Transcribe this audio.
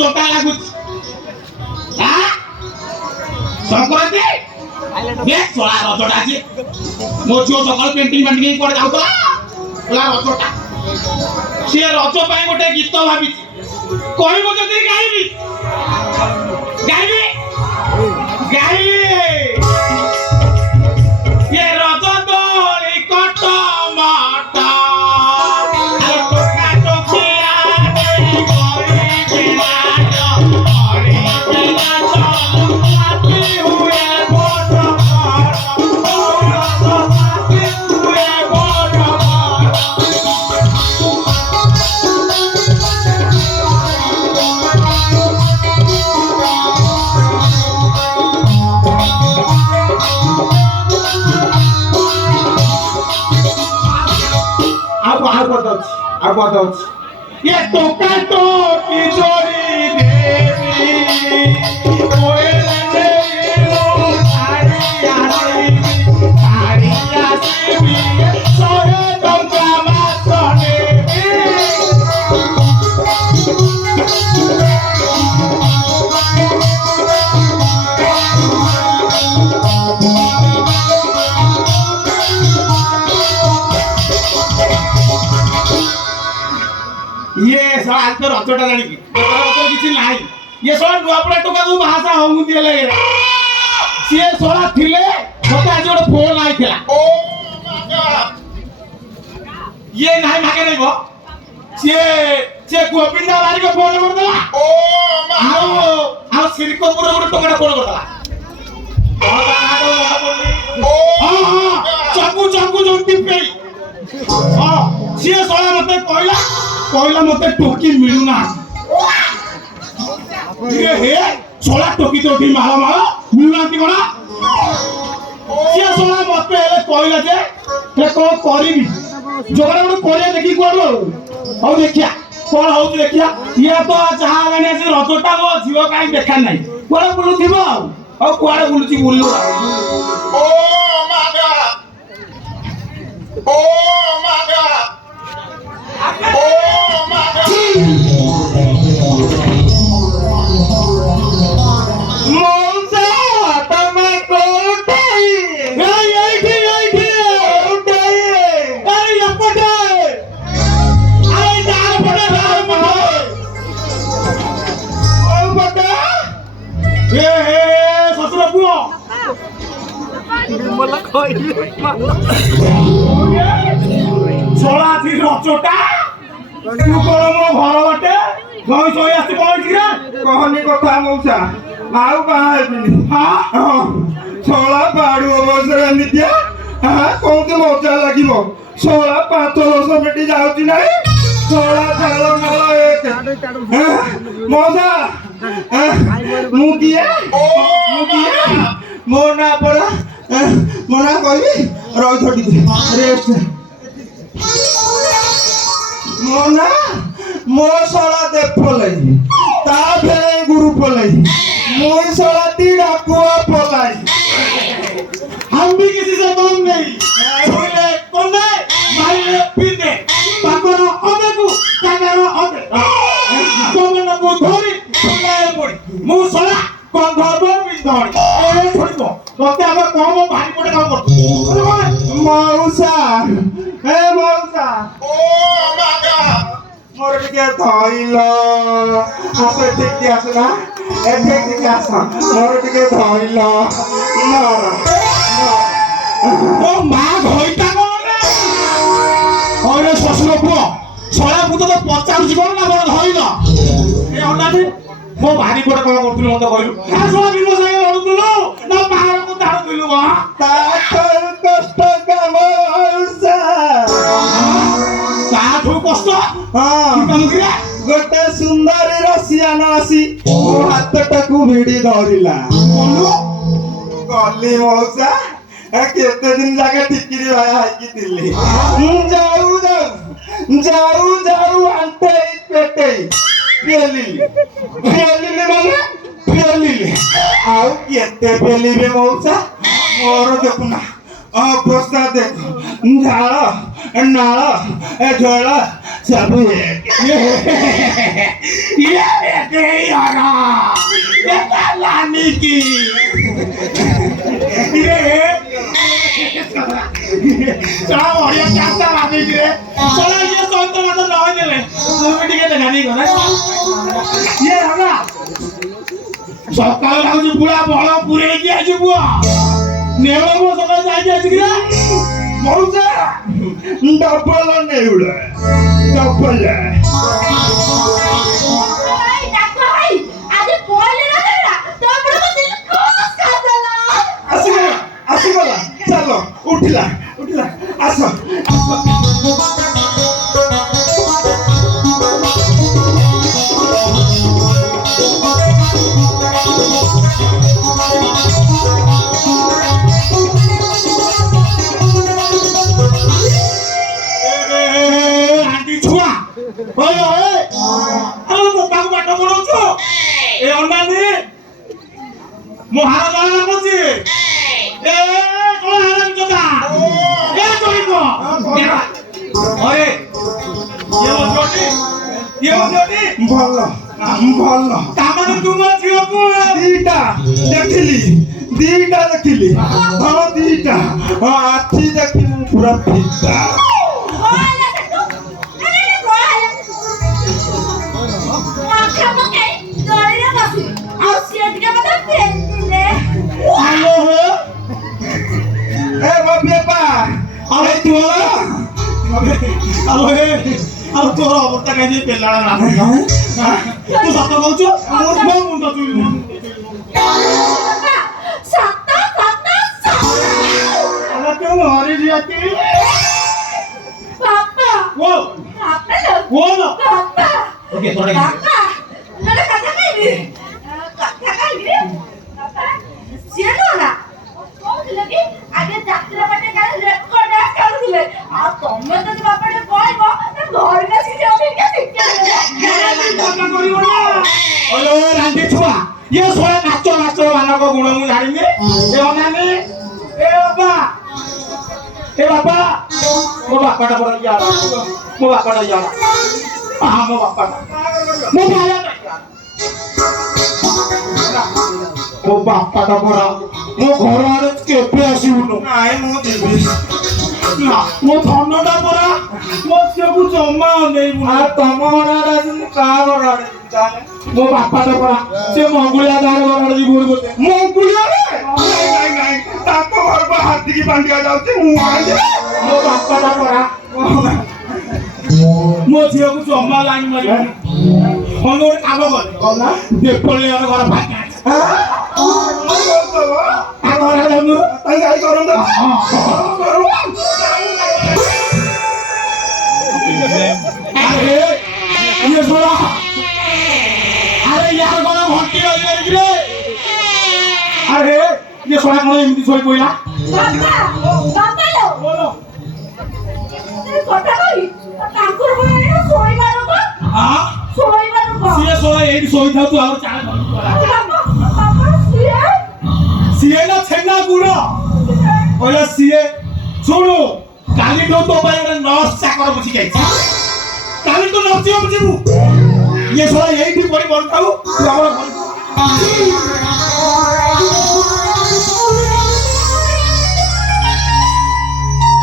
रजटा लागु हां संक्रांति देख सोला रजटा जी मो जो सकाल पेंटिंग मांडिंग कोड जाउतला ओला रजटा से रज पाई गोटे गीत भाबी कहबो जदी गाइबी गाइबी गाइबी ये रज दोली कट माटा ए टोका टोकिया देई गई बिराज हरि बिराज हाथी हुए बोट हाथी हुए बोट ये टोका टोकी जोड़ी देवी कोयल देवी आरिया देवी सोहे टोका मात्र देवी ये साल तो रजटा जानी की रजटा किछि नाही ये सोला नुआपड़ा टोका को भाषा होउ दिले लगे से सोला थिले मते आज ओड फोन आइथिला ओ ये नाही मागे नै गो से गोविंदा बारी को फोन कर देला ओ आओ सिरकोपुर ओड टोका फोन कर देला हां चाकू चाकू जो टिपे हां से सोला मते कहला मते टोकी मिलू ना ये हे सोला टोकी तो ठी माला माला मिलू ना ती कोना से सोला मते हेले कहला जे ते को करिबी जोगरा गुड कोरिया देखि कोडो औ देखिया कोन होउ देखिया ये तो जहा गने से रजटा गो जीव काई देखा नाही कोडा बुलु थिबो औ कोडा बुलुची बुलु ओ मागा ओ मागा सोला थी रचोटा तू कोन मो घर बाटे गई सोई आसी पहुंच रे कहनी कथा मौसा आउ कहां हेबिनी हां सोला बाडू अवसर नित्या हां कोंके मौजा लागिवो सोला 500 बेटी जाउची नाही सोला झालो मला एक मौसा मुकिए मोना पड़ा मोना कहबी रही थोड़ी रेस्ट मोना मो सोला दे पलाई ता फेरे गुरु पलाई मोई सोला ती डाकुआ पलाई हम भी किसी से कम नहीं छोले कोने मारे पीने पापरो ओदेकु कागरो ओदे कोमन को धोरी छोले पड़ी मो सोला कंधरबो बिंधड़ी ए छोड़बो तोते अब कम भारी पड़े काम कर मौसा ए मौसा ओ मागा मोर के धइलो आसे ठीक के आसना ए ठीक के आसा मोर के धइलो ना ओ मा धइता कोने ओरे ससुर पुओ सोला पुतो तो पचार जीवन ना मोर धइलो ए अनादे मो भारी पड़े काम करथि मते कहलु ए सोला बिमो सागे लडुलो ना पहाड़ को धाड़ दिलु वा काठर कष्ट काम औसा काठो कष्ट हां तमगिरा गोटे सुंदर रसिया नासी ओ हातटाकू भिडी धरिला कोनु गली मौसा ए केते दिन जाके टिकिरी भाई हाइकी दिल्ली जाऊ आंटे पेटे पेली माने पेली आउ केते पेली बे मौसा मोर देखुना अवस्था देख झाड़ नाल ए झोला सब ये यारा बेटा लानी की चला बढ़िया चांसा मारने की चला ये तो मतलब रह देले मूवी टिके देखा नहीं को ये हमरा सकाळ लाଗୁଛି ପୁରା ବଳ ପୁରେଇକି ଆଜି ବୁଆ ନେଳ ମୋ ସକାଳ ଯାଇକି ଆଜି କିରା ମରୁଚା ଡବଲ ନେଉଳ ଡବଲ ଆସିଗଲା ଚାଲ ଉଠିଲା ଉଠିଲା ଆସ महाराज कोची ए कोण हाराम चोदा ए चोरीको अरे ये मोटी भल्ला भल्ला कामने तुम झियोको दीटा देखिली हां दीटा हां आठी देखि मु पूरा फिटा ଆଉ ତୋର ଅବସ୍ଥା କାହିଁ ପେଲାଳ ରାମ ତୁ ସତ କହୁଛୁ ମୋ ମୁଣ୍ଡ ଚୁରି ତୁ ହରି ଯିଆତି ବାପା ଓ ବାପା ଓକେ ତୋଡେ ବାପା ଲଡା କଥା କହିବି ବାପା ସିଏ ନା କହୁଥିଲେ କି ଆগে ଯାତ୍ରା ପାଟେ ଗାଁ ରେକର୍ଡ କରୁଥିଲେ ଆଉ ତମେ ତ ବାପାଟେ କହିବ ଘରକୁ ଆସିକି ଅପେକ୍ଷା ଶିକ୍ଷା ଓଲୋ ରାଣ୍ଡି ଛୁଆ ଇଏ ଶୋଏ ନାଚ ମାନଙ୍କ ଗୁଣ ମୁଁ ଜାଣିନି ଏ ଅନାନି ଏ ବାପା ମୋ ବାପାଟା ପରା ଯାଅ ମୋ ବାପାଟା ଯାଅ ମୋ ବାପାଟା ମୋ ବାପାଟା ପରା ମୋ ଘର ଆଡେ କେବେ ଆସିବୁନୁ ନାଇଁ ମୁଁ ଯିବି ନା ମୋ ଧନଟା ପରା ମୋ ଝିଅକୁ ଜମା ଅନେଇବୁ ଆଉ ତମ ଘର ଆଡେ ଆସିବୁ କାହା ଘର ଆଡେ ମୋ ବାପାଟା ପରା ସେ ମଙ୍ଗୁଳିଆ ଦାର ଘର ଆଡେ ଯିବୁ ମଙ୍ଗୁଳିଆ ନାଇଁ ତାଙ୍କ ଘରକୁ ହାତୀକି ବାନ୍ଧିଆ ଯାଉଛି ମୁଁ ମୋ ବାପାଟା ପରା ମୋ ଝିଅକୁ ଜମା ଲାଇନ୍ ମାରିବୁନି ହଁ ଗୋଟେ କାମ କରେ ଦେପଳି ଘର ଭାଙ୍ଗା अरे यार कोना भक्ति रही रे अरे ये सोना कोन एमती सोई पइला बाबा लो बोलो ए कोटा करी तांकुर बोले सोईबार को हां सोईबार को सिए सोई एडी सोई थाउ तू और चाल बाबा सिए ना छेना गुरो ओला सिए सुनो काली तो भाई नर्स चाकर बुझी गई काली तो नर्स बुझीबू ये सोला एडी पड़ी बनताऊ तू हमर